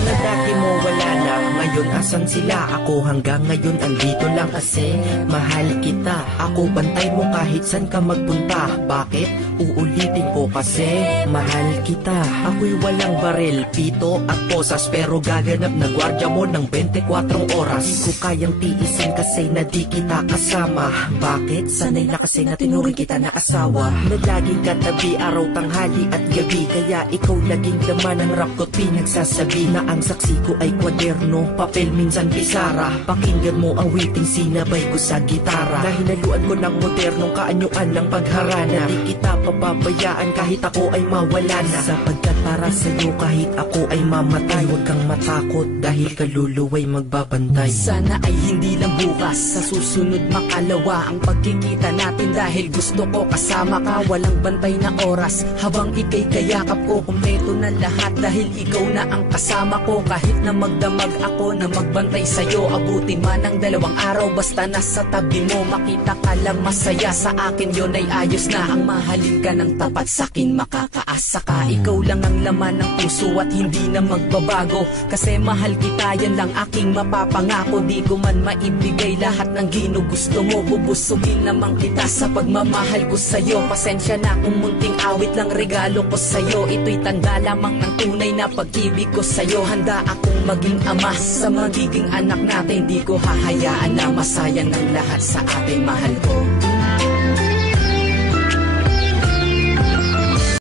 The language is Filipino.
mga dati mo wala na, ngayon asan sila? Ako hanggang ngayon andito lang kasi mahal kita. Ako bantay mo kahit san ka magpunta. Bakit? Uulitin ko kasi mahal kita. Ako'y walang baril, pito at posas, pero gaganap na gwardya mo ng 24 oras. Di ko kayang tiisin kasi na di kita kasama. Bakit? Sanay na kasi na tinuring kita na asawa, na laging katabi araw, tanghali at gabi. Kaya ikaw laging laman ng rap ko't pinagsasabi na ang saksi ko ay kwaderno, papel, minsan pisara. Pakinggan mo ang witing sinabay ko sa gitara, na hinaluan ko ng modernong kaanyuan ng pagharana. Di kita pababayaan kahit ako ay mawala na, sapagkat para sa'yo kahit ako ay mamatay. Huwag kang matakot dahil kaluluwa'y magbabantay. Sana ay hindi lang bukas, sa susunod makalawa ang pagkikita natin. Dahil gusto ko kasama ka, walang bantay na oras. Habang ika'y kayakap ko, kumpleto na lahat. Dahil ikaw na ang kasama ko, kahit na magdamag ako na magbantay sa'yo. Abutin man ang 2 araw, basta nasa tabi mo. Makita ka lang masaya sa akin, yun ay ayos na. Ang mahalin ka ng tapat sa'kin, makakaasa ka. Ikaw lang ang laman ng puso at hindi na magbabago. Kasi mahal kita, yan lang aking mapapangako. Di ko man maibigay lahat ng ginugusto mo, bubusugin naman kita sa pagmamahal ko sa'yo. Pasensya na kung munting awit lang regalo ko sa'yo. Ito'y tanda lamang ng tunay na pag-ibig ko sa'yo. Handa akong maging ama sa magiging anak natin. Di ko hahayaan na masayang ng lahat sa ating mahal ko.